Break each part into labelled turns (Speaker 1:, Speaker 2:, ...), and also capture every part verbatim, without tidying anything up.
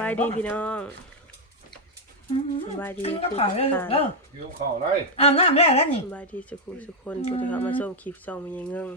Speaker 1: ายดีพี่น้องสบายดี
Speaker 2: กิน
Speaker 1: ทุ
Speaker 2: ก็
Speaker 1: ก
Speaker 2: ขาวเลย
Speaker 1: ท่าน
Speaker 2: เด้อ
Speaker 3: ยิ้วเข่าได้
Speaker 2: อาบน้ำแล้วแล้วนี่
Speaker 1: สบายดีสุขุสุขคนผู้ที่เข้ามาส่งคลิปส่องมีเงิง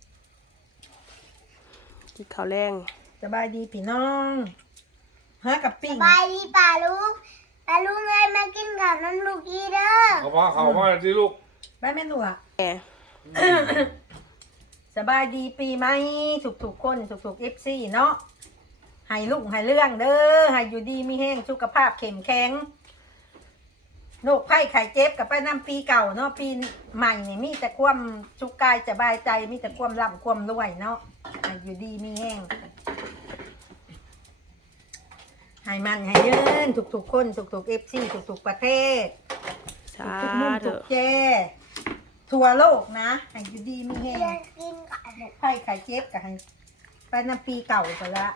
Speaker 1: กินข้าวแรง
Speaker 2: สบายดีพี่น้องฮะกับปิ้ง
Speaker 4: บายดีป่าลูกป่าลูกเลยมากินกับน้ำลูกอีเด้อ
Speaker 3: เขาพาเข่ามาสิลูก
Speaker 2: ไปแม่หนูอ่ะ
Speaker 1: แหม
Speaker 2: สบายดีปีใหม่ถูกๆคนถูกๆเอฟซีเนาะให้ลูกให้เรื่องเด้อให้อยู่ดีมีแห้งสุขภาพเข้มแข็งโรคไข้ไข้เจ็บกับไปน้ำปีเก่าเนาะปีใหม่นี่มีแต่ความสุขกายสบายใจมีแต่ความร่ำความรวยเนาะให้อยู่ดีมีแห้งให้มันให้ยืนถูกๆคนถูกๆเอฟซีถูกๆประเทศ
Speaker 1: สา
Speaker 2: ทุกมุม
Speaker 1: ธุ
Speaker 2: ทุกแจทั่วโลกนะให้อยู่ดีมีแห้ง
Speaker 4: เรียนกินกับ
Speaker 2: โรคไข้ไข้เจ็บกับให้ไปน้ำปีเก่าไปละ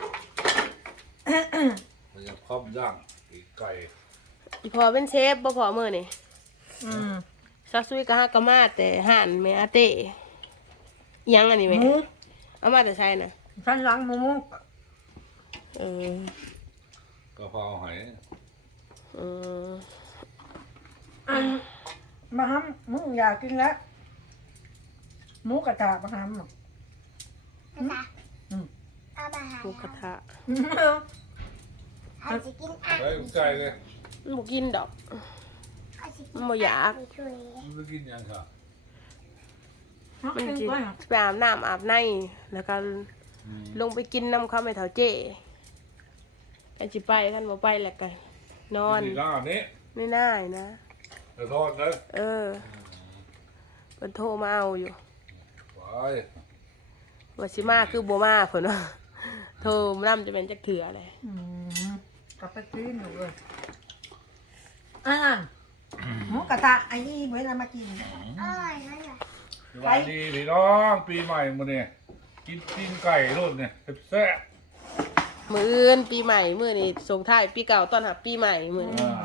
Speaker 3: มันจะครอบย่างอีกไก่
Speaker 1: อีพอเป็นเชฟบ่พอมื้อนี่
Speaker 2: อืม
Speaker 1: ซักซุยก็ฮักกะมาแต่ห่านแม่อาเต้อิหยังอันนี้
Speaker 2: ห
Speaker 1: แม่
Speaker 2: มู
Speaker 1: เอามาแต่ใช่น่ะ
Speaker 2: ชั้นหลังหมู
Speaker 1: เออก
Speaker 3: ะเพราหอย
Speaker 1: เออ
Speaker 2: อันมาห้ำมึงอยากกินแล้วหมูกระทะมาห้ำ
Speaker 4: นะคะ
Speaker 2: อืม
Speaker 4: เอามาหา
Speaker 1: หมูกระทะ
Speaker 4: เอาสิกินอ่ะ
Speaker 3: ไก่ไก่เลย
Speaker 1: มันบ่กินดอก
Speaker 4: เอาสิกิ
Speaker 1: มันบ่อยาก
Speaker 4: ช่วย
Speaker 3: มันไม่กินยังค่ะ
Speaker 1: มัน
Speaker 2: กิน
Speaker 1: สิ
Speaker 2: ก่อน
Speaker 1: ไปอาบน้ำอาบในแล้วก็ลงไปกินน้ำข้าวไม่เท่าเจ้กันสิไปคันบ่ไปแล้วกันนอน
Speaker 3: กินหน้านี้
Speaker 1: ไม่น่ายนะ
Speaker 3: จะทอดนะ
Speaker 1: เออเพิ่นโทรมาเอาอยู่
Speaker 3: ไป
Speaker 1: ว่าสิมาคือบ่มาเพิ่นว่า โทรนำจะเป็นจักเถื่อเลย
Speaker 2: อืมกลับไปกินอยู่เลยอ่าหมูกระทะไอ้นี่เวลามากิน
Speaker 4: อร่อยนะเนี่ย
Speaker 3: สวัสดีพี่น้องปีใหม่มื้อนี้กินตีนไก่รุ่นเนี่ยแซ่บ
Speaker 1: มื้ออื่นปีใหม่มื้อนี้ส่งท้ายปีเก่าต้อนรับปีใหม่มื้อ
Speaker 3: ๆ
Speaker 1: นี้
Speaker 3: อ่า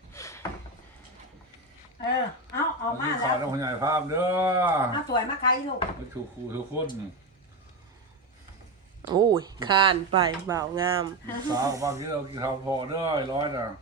Speaker 2: เออเอาเอา
Speaker 3: เอา
Speaker 2: มา
Speaker 3: ที่
Speaker 2: แล้
Speaker 3: ขาว น้ำพญายภาพเด้อ
Speaker 2: เอาสวยมาใครลูก
Speaker 3: ไปถูกครูทุกคน
Speaker 1: โอ้ยข้านไปบ่าวงาม
Speaker 3: สาวบางทีเรากินข้าวพอเด้อร้อยน่ะ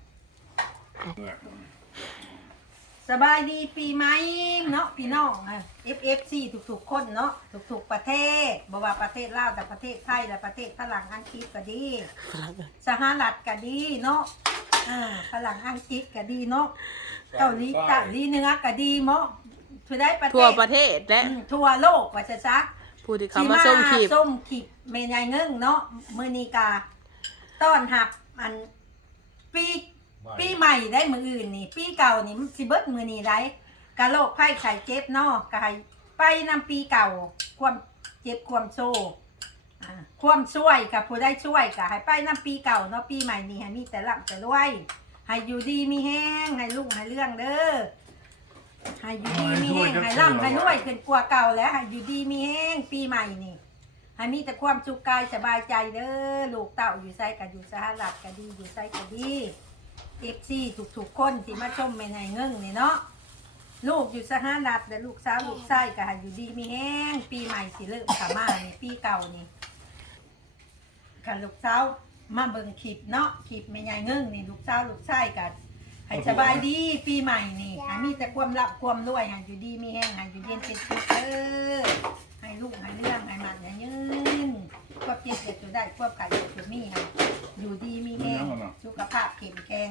Speaker 2: สบายดีปีใหม่เนาะพี่น้องเอฟเอฟซีทุกๆคนเนาะทุกๆประเทศบ่ว่าประเทศลาวแต่ประเทศไทยและประเทศฝรั่งอังกฤษก็ดี สหรัฐก็ดีเนาะอ่าฝรั่งอังกฤษก็ดีเนาะเกาหลีเกาหลีเหนือก็ดีเนาะทั่วได้ประเทศ
Speaker 1: ทั่วประเทศและ
Speaker 2: อืมทั่วโลกว่าจะซัก
Speaker 1: ผู้ที่เขามาส้มขีบ
Speaker 2: ส้มขีบเมยายเงิ่งเนาะมื้อนี้กาต้อนรับมันปีปีใหม่ได้มื้ออื่นนี่ ปีเก่านี่มันสิเบิดมื้อนี้ได้กะโรคไข้ไข้เจ็บเนาะก็ให้ไปนำปีเก่าความเจ็บความโซ่อ่าความช่วยกับผู้ได้ช่วยก็ให้ไปนำปีเก่าเนาะปีใหม่นี้ให้มีแต่ร่ำแต่รวยให้อยู่ดีมีแห้งให้ลุงให้เรื่องเด้อให้อยู่ดีมีแห้งให้ร่ำให้รวยขึ้นกว่าเก่าแล้วให้อยู่ดีมีแห้งปีใหม่นี่ให้มีแต่ความสุขกายสบายใจเด้อลูกเต้าอยู่ไสก็อยู่สหรัฐก็ดีอยู่ไสก็ดีเอฟซีทุกๆคนที่มาชมแม่นายเงิ่งนี่เนาะลูกอยู่สหรัฐและลูกสาวลูกชายก็ให้อยู่ดีมีแห้งปีใหม่สิเริ่มเข้ามานี่ปีเก่านี่คันลูกสาวมาเบิ่งคลิปเนาะคลิปแม่ยายเงิ่งนี่ลูกสาวลูกชายก็ให้สบายดีปีใหม่นี่ให้มีแต่ความรับความรวยให้อยู่ดีมีแห้งให้อยู่เย็นเป็นสุขเด้อให้ลูกให้เรื่องให้มันให้ยืนควบเจ็บเจ็บอยู่ได้ควบไก่อยู่มีให้อยู่ดีมีแห้งสุขภาพเข้มแข็ง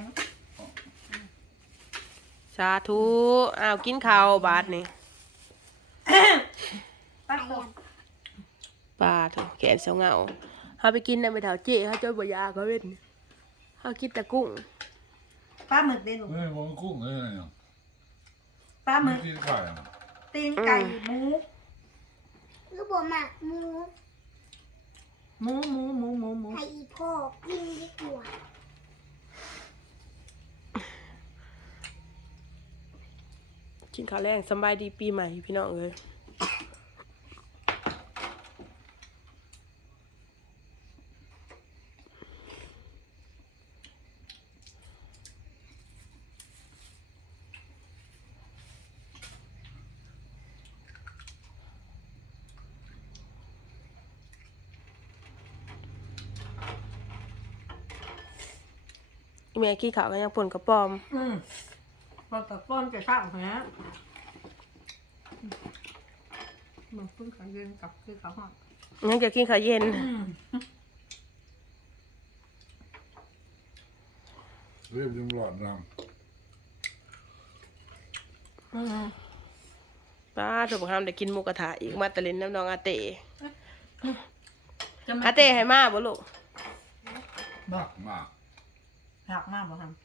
Speaker 1: สาธุอ้าวกินข้าวบาดนี่
Speaker 2: ป้าตก
Speaker 1: ปลาเถอะแขนเสาเหงาเฮาไปกินน่ะไม่เท่าเจ้เฮาจนบ่อยากเขาเว้นเฮากินแต่กุ้ง
Speaker 2: ป้าหมึกเด้ลูก
Speaker 3: เฮ้ยมันกุ้งเฮ้ยเนี่ย
Speaker 2: ป้าหมึก
Speaker 3: กินไก่อ่ะ
Speaker 2: ตีนไก่หมู
Speaker 4: ลูกบอกมาหมู
Speaker 2: หมูหมูหมูหมูหมู
Speaker 4: ให้อีพ่อกินดีกว่า
Speaker 1: กินข้าวแรงสำบายดีปีใหม่พี่น้องเอ้ยแม่ขี้ขาวก็ยังป่นกระป๋อม
Speaker 2: อืมพอกับก้อนจะเศร้าฮะมันเพิ่งขายเย็นกับคือเขาหอด
Speaker 1: ยังจะกินข้าวเย็น
Speaker 2: อืม
Speaker 3: เรียบยังหลอดน้
Speaker 2: อืม
Speaker 1: ป้าถูกห้ามได้กินหมูกระทะอีกมาตะลินน้ำน้องอาเต้
Speaker 2: จะมา
Speaker 1: อาเต้ให้มาบ่ลูก
Speaker 3: ำ
Speaker 2: บอก
Speaker 3: มาก
Speaker 2: หักมากบ่ท
Speaker 4: นะ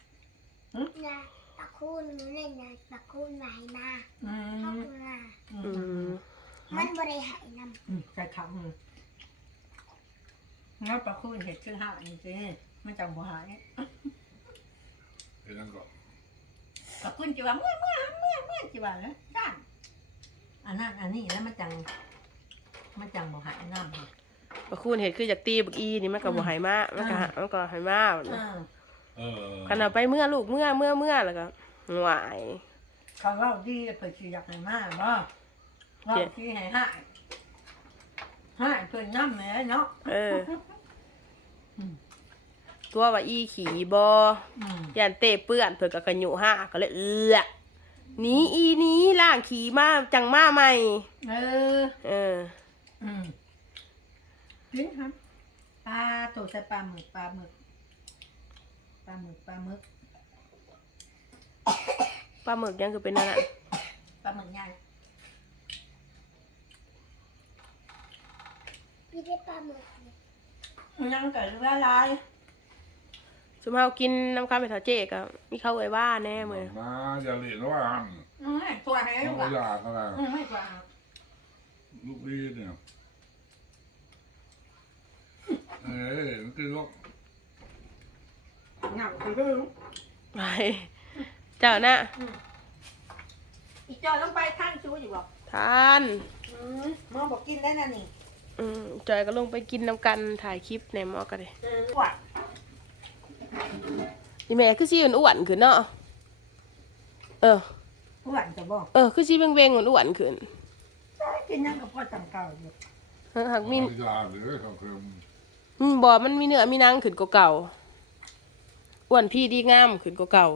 Speaker 4: ตะคูนหนูเนี่ยนะตะคูนใหม่มา
Speaker 2: ำอื
Speaker 4: ขอบ
Speaker 2: ม
Speaker 4: คุณค่ะ
Speaker 1: อืม
Speaker 4: มันบริหารนำ
Speaker 2: อืมใส่ขำอืมแล้วปลาคูนเห็ดขึ้นห้านี่สิไม่จังบ่หาย
Speaker 3: เห็นนั่นก็
Speaker 2: ปลาคูนจิว่าเมื่อเมื่อเมื่อเมื่อจิว่าแล้วด้านอันนั้นอันนี้แล้วมันจังมันจังบ่หายน้ำค่ะ
Speaker 1: บางคูนเห็ดคือจากตีบักอีนี่มันก็บ่ใหายมามันก็
Speaker 2: อ่า
Speaker 1: มันก็ใหายมา
Speaker 2: อ่า
Speaker 3: เออ
Speaker 1: ขนาดไปเมื่อลูกเมื่อเมื่อเมื่อแล้วก็หวาย
Speaker 2: เขาเล่าดีเปิดชีอยากให้มาบ่เล่าที่ให้หายหายเพิ่นน้ำแม่เนาะ
Speaker 1: เออ ตัวว่าอีขี่บอ
Speaker 2: อืม
Speaker 1: ยันเตะเปื้อนเพิ่นก็กระหยุห้าก็เลยเอือหนีอีหนี้ล่างขี่มาจังมาใหม่
Speaker 2: เออ
Speaker 1: เออ
Speaker 2: อืมนี่ครับปลาตัวใส่ปลาหมึกปลาหมึกปลาหมึกปลาหมึก
Speaker 1: ปลาหมึกยังคือเป็นนั่นน่ะ
Speaker 2: ปลาหมึกใหญ่
Speaker 4: พี่ได้ปลาหมึกเนี่ย
Speaker 2: มันยังเกิดเรือลาย
Speaker 1: สมเฮากินน้ำข้าวไปเถาเจ๊ก็มีข้าวไว้ว่าแน่มื้อ
Speaker 3: มาอย่าเหลียญว่าอัน
Speaker 2: อืมไม่ตัวไหน
Speaker 3: น้
Speaker 2: ลู
Speaker 3: อง
Speaker 2: ก
Speaker 3: ก็
Speaker 2: อ่ะ
Speaker 3: อยากอะไร
Speaker 2: อืมไม่ตัว
Speaker 3: ลูกดีเนี่ยเอ้ยมันคือลูก
Speaker 2: หนักคือเรื่อง
Speaker 1: ไปเจ้าน่ะ
Speaker 2: อีกจอยต้องไปท่านชูอยู่บอก
Speaker 1: ทาน
Speaker 2: อืมมองบอกกินได้นะนี่
Speaker 1: อืมจอยก็ลงไปกินน้ำกันถ่ายคลิปในหม้อก็ได้
Speaker 2: อืมอ้วน
Speaker 1: นี่แม่คือสิอ้วนๆขึ้นเนาะเออ
Speaker 2: อ้วนจะบอก
Speaker 1: เออคือสิเบ่งๆอ้วนๆขึ้น
Speaker 2: กินยังกับพ่อจำเก่าอยู่
Speaker 1: เออหากมี
Speaker 3: มียาหรือเขาคือ
Speaker 1: อืมบ่มันมีเนื้อมีหนังขึ้นกว่าเก่าอ้วนพี่ดีงามขึ้นกว่าเก่า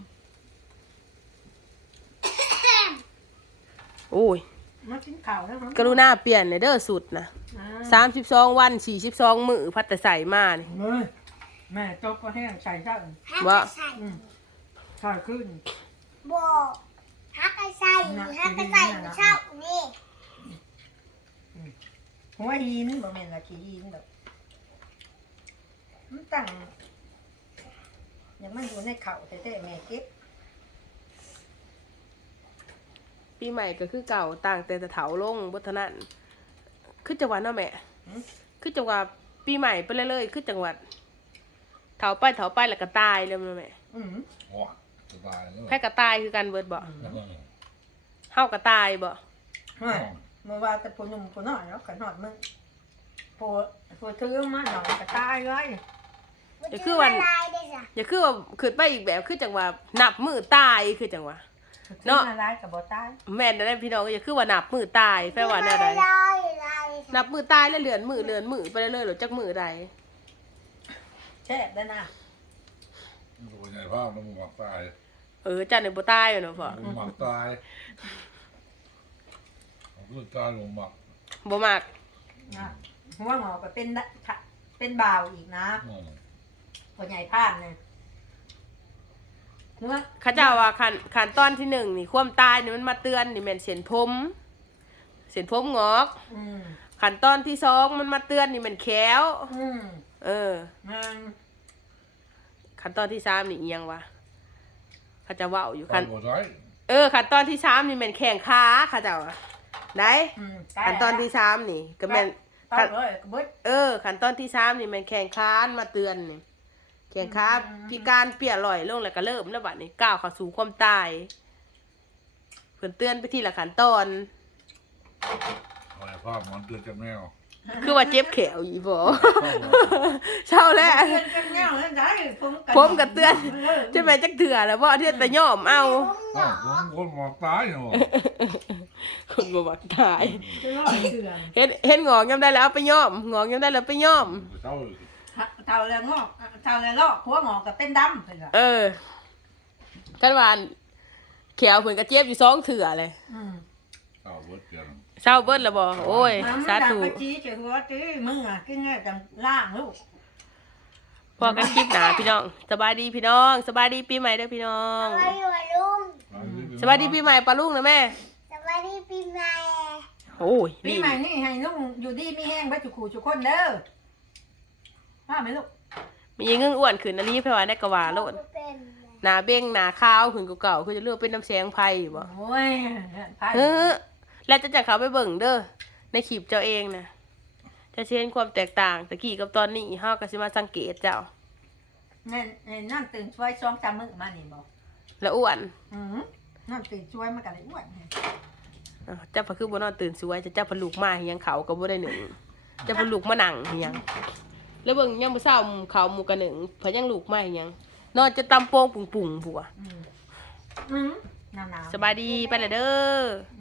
Speaker 1: โอ้ย
Speaker 2: มากินข้าวแล้วครับ
Speaker 1: กรุณาเปลี่ยนในเด้อสุดนะ
Speaker 2: อ่า
Speaker 1: สามสิบสองวันสี่สิบสองมื้อพัดแต่ใส่มานี่
Speaker 2: เฮ้ยแม่จบก็แห้งใส่ซะ
Speaker 4: ฮัก
Speaker 1: ว่า
Speaker 4: กระใส่
Speaker 2: อืมใส่ขึ้น
Speaker 4: บอกฮักกระใส่ฮักกระใส่ไม่ชอบนี่
Speaker 2: หัวหินบ่แม่นละขี้หินดอกมันตั้งอย่างมันอยู่ในเข่าแต่แต่แม่เก็บ
Speaker 1: ปีใหม่ก็คือเก่าต่างแต่จะเถาลงบทนั้นคือจังหวัดเนาะแม่คือจังหวัดปีใหม่ไปเรื่อยๆคือจังหวัดเถาไปเถาไปแล้วก็ตายเลยแม่
Speaker 2: อืม
Speaker 3: ว้าสบายเลย
Speaker 1: แพ้ก็ตายคือกันเบิดบ่
Speaker 3: แล้วก็
Speaker 1: เฮาก็ตายบ่
Speaker 2: เฮ้ยเมื่อว่าแต่ผู้หนุ่มผู้น้อยแล้วกันหอดมึงผู้ผู้ถือมาหน่อยก็ตายเลย
Speaker 1: อย่าคือวัน
Speaker 4: ลายได้จ้ะ
Speaker 1: อย่าคือว่าขึ้นไปอีกแบบคือจังหวะนับมือตายคือจังหวะ
Speaker 2: เนาะร้ายกับบ่ตาย
Speaker 1: แม่นได้พี่น้องอย่าคือว่านับมือตายแปลว่าแนวใด
Speaker 4: ลายลายลาย
Speaker 1: นับมือตายแล้วเลือนมือเลือนมือไปเรื่อยๆหรือจักมือใด
Speaker 2: แซ่บได้นะ
Speaker 3: ตัวใหญ่ภาพมันหมักตาย
Speaker 1: เออจันเนี่ยบ่ตายอยู่เนาะพ่อ
Speaker 3: มันหมักตายมันก็ตายลงหมัก
Speaker 1: บ่มัก
Speaker 2: นะหัวหงอกก็เป็นเป็นบ่าวอีกนะ
Speaker 3: อืม
Speaker 2: พ่อใหญ่พานเนี่ยหัว
Speaker 1: เขาเจ้าว่าขั้นขั้นตอนที่หนึ่งนี่ความตายนี่มันมาเตือนนี่แม่นเส้นผมเส้นผมงอก
Speaker 2: อืม
Speaker 1: ขั้นตอนที่สองมันมาเตือนนี่แมันแขว
Speaker 2: อืม
Speaker 1: เออ
Speaker 2: มัน
Speaker 1: ขั้นตอนที่สามนี่อีหยังวะเขาจะเว้าอยู่
Speaker 3: ตา
Speaker 1: ขั้
Speaker 3: ย
Speaker 1: น
Speaker 3: หมดเลย
Speaker 1: เออขั้นตอนที่สามนี่แม่นแข่งขาเขาเจ้าว่าได้
Speaker 2: อืม
Speaker 1: ขั้นตอนที่สามนี่ก็แม่น
Speaker 2: ตอนเลยก็เบิด
Speaker 1: เออขั้นตอนที่สามนี่แม่นแข่งขานมาเตือนนี่แข่งขา
Speaker 2: อืม
Speaker 1: พิการเปียลอยลงแล้วก็เริ่มแล้วบัดนี้ก้าวเข้าสู่ความตายเพิ่นเตือนไปทีละขั้นตอน
Speaker 3: อะไรภาพมันเตือนจากแมว
Speaker 1: คือว่าเจ็บแขวอีบ่เช้าแล้ว
Speaker 2: เตือนกันเงาแล้วได้ผม
Speaker 1: ผมก็เตือน ใช่ไหมจักเถื่อแล้วบ่เทื่อแต่ย่อมเอา
Speaker 3: อ้าวคนคนหมักตายเหรอ
Speaker 1: คนบ่มักตาย
Speaker 2: เตือนเตือน
Speaker 1: เฮ็ดเฮ็ดงอกยามได้แล้วเอาไปย่อมงอกยามได้แล้วไปย่อม
Speaker 3: เจ้า
Speaker 2: เท่าแล้วงอกเท่าแล้วลอกหัวงอกก็เป็นดำเพิ่นว่า
Speaker 1: เออกันวานแขวเพิ่นก็เจ็บอยู่สองเถื่อเลย
Speaker 2: อืม
Speaker 3: เอาเบิดเกิน
Speaker 1: เศร้าเบิดแล้วบ่โอ้ย
Speaker 2: มัน
Speaker 1: สา
Speaker 2: ดัง
Speaker 1: ธุ
Speaker 2: ไปจี้เจ้าหัวตื้อมึงอ่ะกินเงี้ยจังล่างลูก
Speaker 1: พอกันคลิปหนาพี่น้องสบายดีพี่น้องสบายดีปีใหม่เด้อพี่น้อง
Speaker 4: สวัสดีลุง
Speaker 1: สบายดีปีใหม่ปลาลุงนะแม่
Speaker 4: สวัสดีปีใหม่
Speaker 1: โอ้ย
Speaker 2: ปี
Speaker 1: นี่
Speaker 2: ใหม่นี่ให้ลุงอยู่ดีมีแห้งไว้จุกขู่จุกคนเด้อว่าไหมลูก
Speaker 1: มียิงเงื้ออ้วนขึ้นอันนี้เพราะว่าได้กะว่าโลด
Speaker 4: เป็น
Speaker 1: หนาเบ้งหนาขาวขึ้นกว่าเก่าคือจะเลือกเป็นน้ำแสงไผ่บ่
Speaker 2: โอ้ยพาย
Speaker 1: เออแล้วจะจะเขาไปเบิ่งเด้อในคลิปเจ้าเองนะจะเห็นความแตกต่างตะกี้กับตอนนี้เฮาก็สิมาสังเกตเจ้า
Speaker 2: นั่นนั่นตื่นช่วยช่องจำมือมานี่บอก
Speaker 1: แล้วอ้วน
Speaker 2: อืมนั่นตื่นช่วยมากันเลยอ้วน
Speaker 1: อ้าวเจ้าพะคือบ่นอนตื่นสวยจะเจ้าพะลูกมาเฮียงเขาก็บ่ได้หนึ่งเจ้าพะลูกมานั่งเฮียงแล้วเบิ่งยังบ่เช้าเขาหมู่กันหนึ่งเพนยังลูกมาเฮียงนอนจะตำโป่งปุ่งๆผัว
Speaker 2: อืมอืมหนาวๆ
Speaker 1: สบายดีไปเลยเด้อ